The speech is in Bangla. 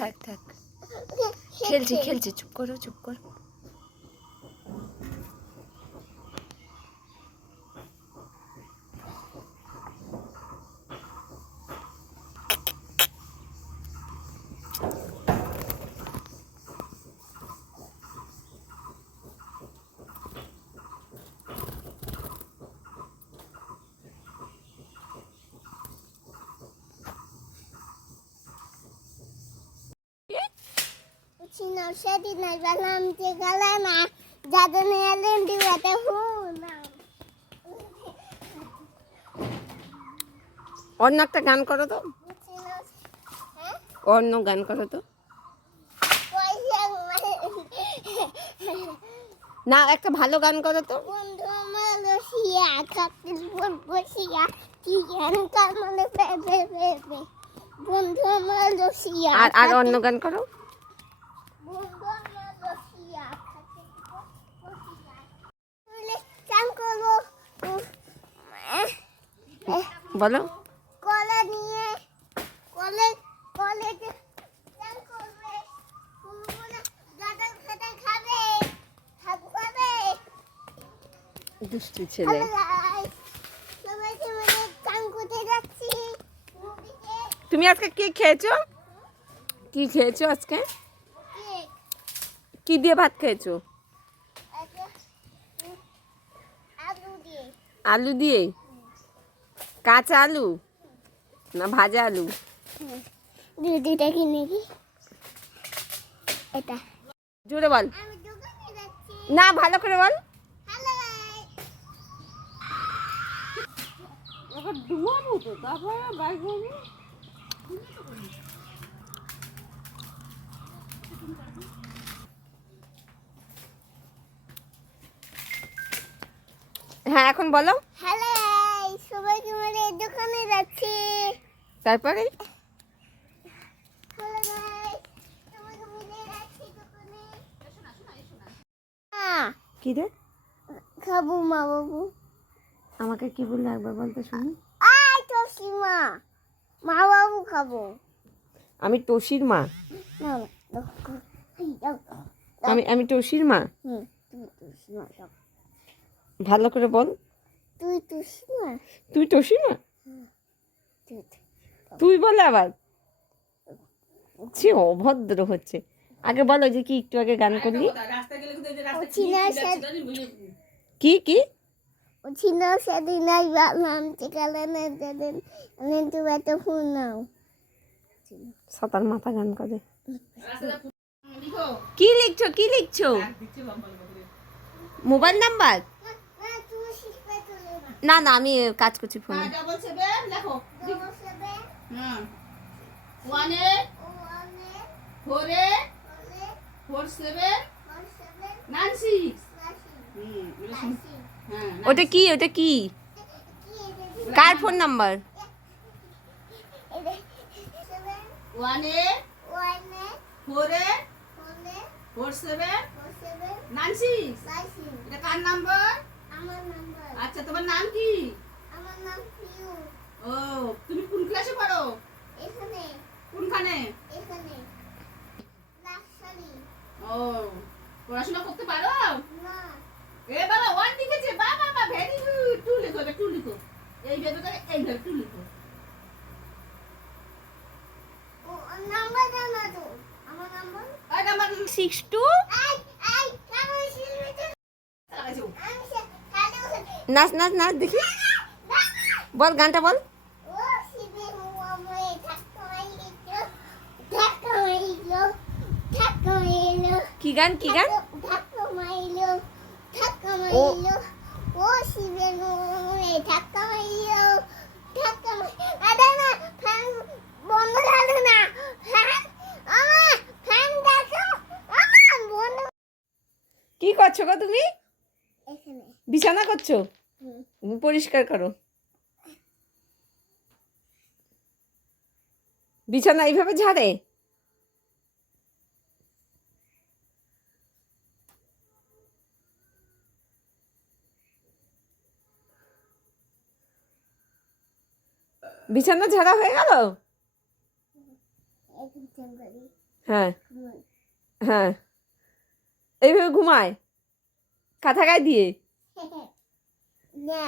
থাক থাক, খেলছি খেলছি, চুপ করো চুপ করো। সেদিন গেলাম যে গেলাম না যাদের এলেন দিবাতে অন্য একটা গান করো তো, অন্য গান করো তো। না, একটা ভালো গান করো তো। বন্ধু আমার লসিয়া কাপড় বসিয়া কি গান কামলে বেবে বেবে বন্ধু আমার লসিয়া আর অন্য গান করো। বন্ধু আমার লসিয়া চান করবো বলো। কলা নিয়ে কলে কলেজে চান করবে দাদা খেতে খাবে খাবে দুষ্টু ছেলে। সবাইকে মিলে চান করতে যাচ্ছি। তুমি আজকে কি খেয়েছো? কি খেয়েছো আজকে? কি দিয়ে ভাত খেয়েছো? আলু দিয়ে? কাঁচা আলু না ভাজা আলু? দিদিটা কিনে কি এটা জোরে বল। আমি দোকানে যাচ্ছি। না, ভালো করে বল। হ্যালো এখন ডুবাবো তো, তারপরে বাইক করবো। হ্যাঁ, এখন বলো। হ্যালো সবাইকে মিলে দোকানে যাচ্ছি। তারপরে হ্যালো গাইস সবাইকে মিলে যাচ্ছি দোকানে। কি রে? খাবো মা বাবু। আমাকে কি বললে একবার বলতে শুনি। আই তো সীমা মা বাবু খাবো। আমি টসির মা। না না আমি টসির মা। তুই তো সীমা ভালো করে বল। তুই তো সীমা তুই টসি মা? তুই তুই বলে আবার সে অভদ্র হচ্ছে। আগে বলো যে কি একটু আগে গান করলি। কি কি ছিল সেদিন আই ভাবলাম চিকালে না যেদিন কিন্তু এত ফোন নাও সাতার মাথা গান করে। কি লিখছো কি লিখছো? Mobile number? না না, আমি কাজ করছি ফোনে। ওটা কি ওটা কি কার ফোন নাম্বার? 1-4-7-9-6 কার নাম্বার? আমার নাম্বার। আচ্ছা, তোমার নাম কি? আমার নাম পিউ। ও, তুমি কোন ক্লাসে পড়ো? এখানে কোনখানে? এখানে লাক্সারি। ও, পড়াশোনা করতে পারো? না এ বাবা, 1 লিখেছে। বাবা বাবা, ভেরি গুড। 2 লিখো, 2 লিখো। এই ভেবে এইভাবে 2 লিখো। ও নাম্বার জানা তো আমার নাম্বার। আর নাম্বার 62। আই আই কামে শিলমিতে লাগাইছো। আমি খালি নাচ নাচ নাচ দেখি। বল গানটা বল। ও শিবে মুআমে ধাক্কামাইলো ধাক্কামাইলো ধাক্কামাইলো কি গান কি গান? ধাক্কামাইলো ধাক্কামাইলো ও শিবে মুআমে ধাক্কামাইলো ধাক্কামাইলো আরে না ফ্যান বন্ধ করো না ফ্যান আমার ফ্যান দেখো আমার বন্ধ। কি করছো গো তুমি? এখানে বিছানা করছো? পরিষ্কার করো। বিছানা এইভাবে ঝাড়ে? বিছানা ঝাড়া হয়ে গেল? এখন করি হ্যাঁ হ্যাঁ এইভাবে ঘুমায় কাঁথা গায়ে দিয়ে না